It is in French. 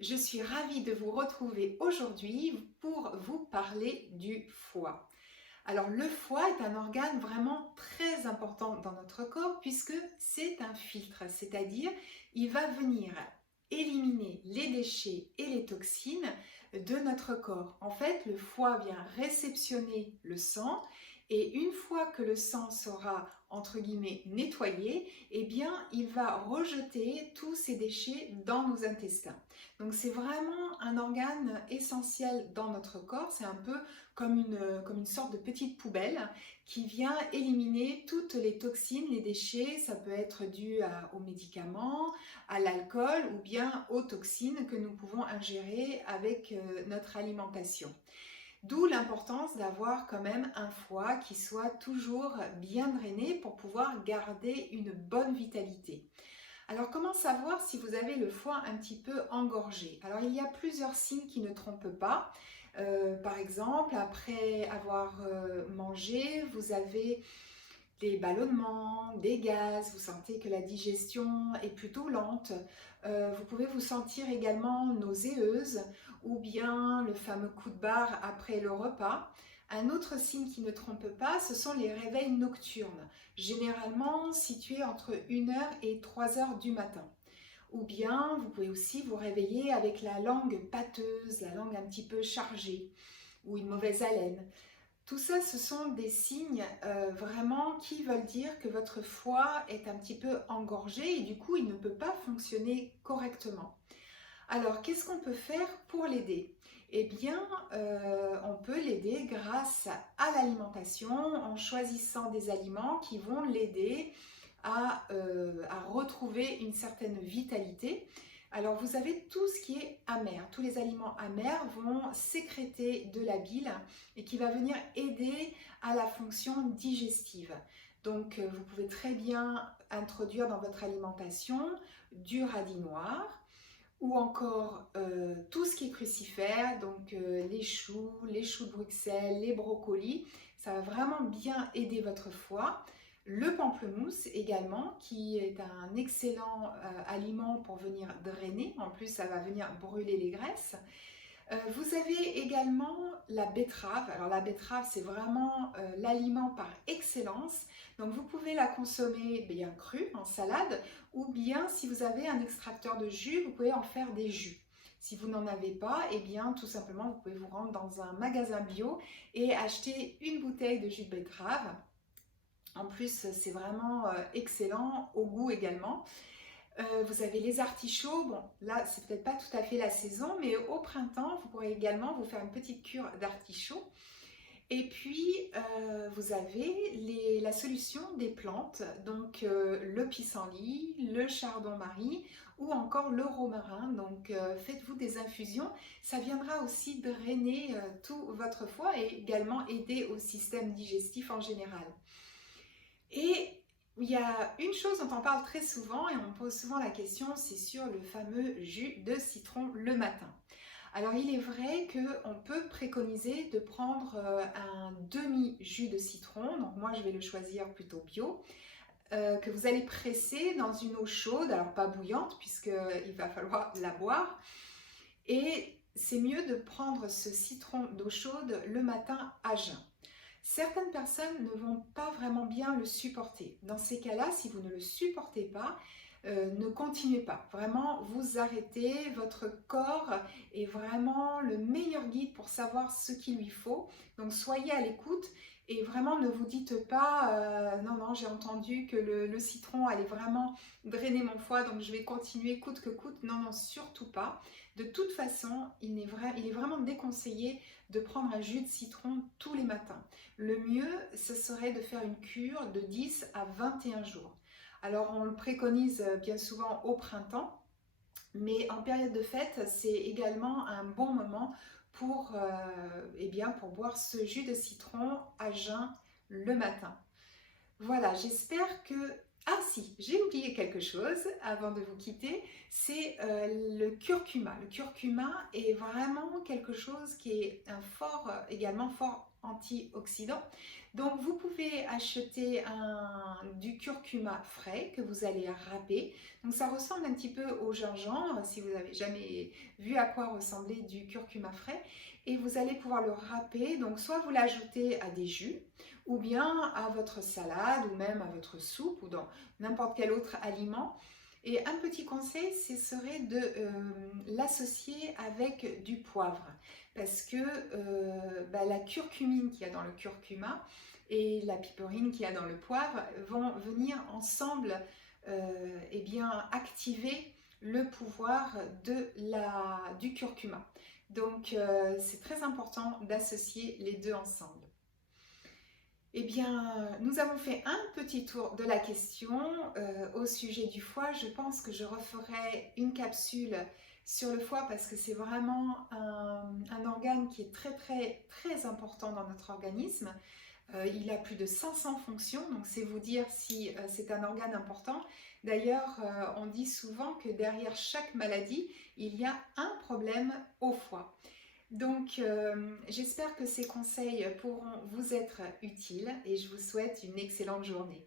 Je suis ravie de vous retrouver aujourd'hui pour vous parler du foie. Alors le foie est un organe vraiment très important dans notre corps puisque c'est un filtre, c'est-à-dire il va venir éliminer les déchets et les toxines de notre corps. En fait, le foie vient réceptionner le sang et une fois que le sang sera entre guillemets nettoyé, eh bien il va rejeter tous ces déchets dans nos intestins. Donc c'est vraiment un organe essentiel dans notre corps, c'est un peu comme une sorte de petite poubelle qui vient éliminer toutes les toxines, les déchets. Ça peut être dû aux médicaments, à l'alcool ou bien aux toxines que nous pouvons ingérer avec notre alimentation. D'où l'importance d'avoir quand même un foie qui soit toujours bien drainé pour pouvoir garder une bonne vitalité. Alors comment savoir si vous avez le foie un petit peu engorgé? Alors il y a plusieurs signes qui ne trompent pas. Par exemple, après avoir mangé, vous avez des ballonnements, des gaz, vous sentez que la digestion est plutôt lente. Vous pouvez vous sentir également nauséeuse ou bien le fameux coup de barre après le repas. Un autre signe qui ne trompe pas, ce sont les réveils nocturnes, généralement situés entre 1 heure et 3 heures du matin. Ou bien vous pouvez aussi vous réveiller avec la langue pâteuse, la langue un petit peu chargée ou une mauvaise haleine. Tout ça, ce sont des signes vraiment qui veulent dire que votre foie est un petit peu engorgé et du coup, il ne peut pas fonctionner correctement. Alors, qu'est-ce qu'on peut faire pour l'aider? Eh bien, on peut l'aider grâce à l'alimentation en choisissant des aliments qui vont l'aider à retrouver une certaine vitalité. Alors, vous avez tout ce qui est amer. Tous les aliments amers vont sécréter de la bile et qui va venir aider à la fonction digestive. Donc, vous pouvez très bien introduire dans votre alimentation du radis noir, ou encore tout ce qui est crucifère, donc les choux de Bruxelles, les brocolis, ça va vraiment bien aider votre foie. Le pamplemousse également, qui est un excellent aliment pour venir drainer, en plus ça va venir brûler les graisses. Vous avez également la betterave. Alors la betterave, c'est vraiment l'aliment par excellence. Donc vous pouvez la consommer bien crue, en salade, ou bien si vous avez un extracteur de jus, vous pouvez en faire des jus. Si vous n'en avez pas, eh bien tout simplement vous pouvez vous rendre dans un magasin bio et acheter une bouteille de jus de betterave. En plus, c'est vraiment excellent au goût également. Vous avez les artichauts. Bon, là, c'est peut-être pas tout à fait la saison, mais au printemps, vous pourrez également vous faire une petite cure d'artichauts. Et puis, vous avez la solution des plantes, donc le pissenlit, le chardon-marie ou encore le romarin. Donc, faites-vous des infusions. Ça viendra aussi drainer tout votre foie et également aider au système digestif en général. Et il y a une chose dont on parle très souvent et on me pose souvent la question, c'est sur le fameux jus de citron le matin. Alors il est vrai qu'on peut préconiser de prendre un demi-jus de citron, donc moi je vais le choisir plutôt bio, que vous allez presser dans une eau chaude, alors pas bouillante puisqu'il va falloir la boire, et c'est mieux de prendre ce citron d'eau chaude le matin à jeun. Certaines personnes ne vont pas vraiment bien le supporter. Dans ces cas-là, si vous ne le supportez pas, ne continuez pas. Vraiment, vous arrêtez. Votre corps est vraiment le meilleur guide pour savoir ce qu'il lui faut. Donc, soyez à l'écoute et vraiment ne vous dites pas non, non, j'ai entendu que le citron allait vraiment drainer mon foie, donc je vais continuer coûte que coûte. Non, non, surtout pas. De toute façon, il est vraiment déconseillé de prendre un jus de citron tous les matins. Le mieux, ce serait de faire une cure de 10 à 21 jours. Alors, on le préconise bien souvent au printemps, mais en période de fête, c'est également un bon moment pour, pour boire ce jus de citron à jeun le matin. Voilà, j'espère que... Ah si, j'ai oublié quelque chose avant de vous quitter, c'est le curcuma. Le curcuma est vraiment quelque chose qui est également fort antioxydants. Donc vous pouvez acheter du curcuma frais que vous allez râper. Donc ça ressemble un petit peu au gingembre, si vous n'avez jamais vu à quoi ressemblait du curcuma frais. Et vous allez pouvoir le râper, donc soit vous l'ajoutez à des jus, ou bien à votre salade, ou même à votre soupe, ou dans n'importe quel autre aliment. Et un petit conseil, ce serait de l'associer avec du poivre, parce que la curcumine qu'il y a dans le curcuma et la piperine qu'il y a dans le poivre vont venir ensemble eh bien, activer le pouvoir du curcuma. Donc c'est très important d'associer les deux ensemble. Eh bien, nous avons fait un petit tour de la question au sujet du foie. Je pense que je referai une capsule sur le foie parce que c'est vraiment un organe qui est très très très important dans notre organisme. Il a plus de 500 fonctions, donc c'est vous dire si c'est un organe important. D'ailleurs, on dit souvent que derrière chaque maladie, il y a un problème au foie. Donc, j'espère que ces conseils pourront vous être utiles et je vous souhaite une excellente journée.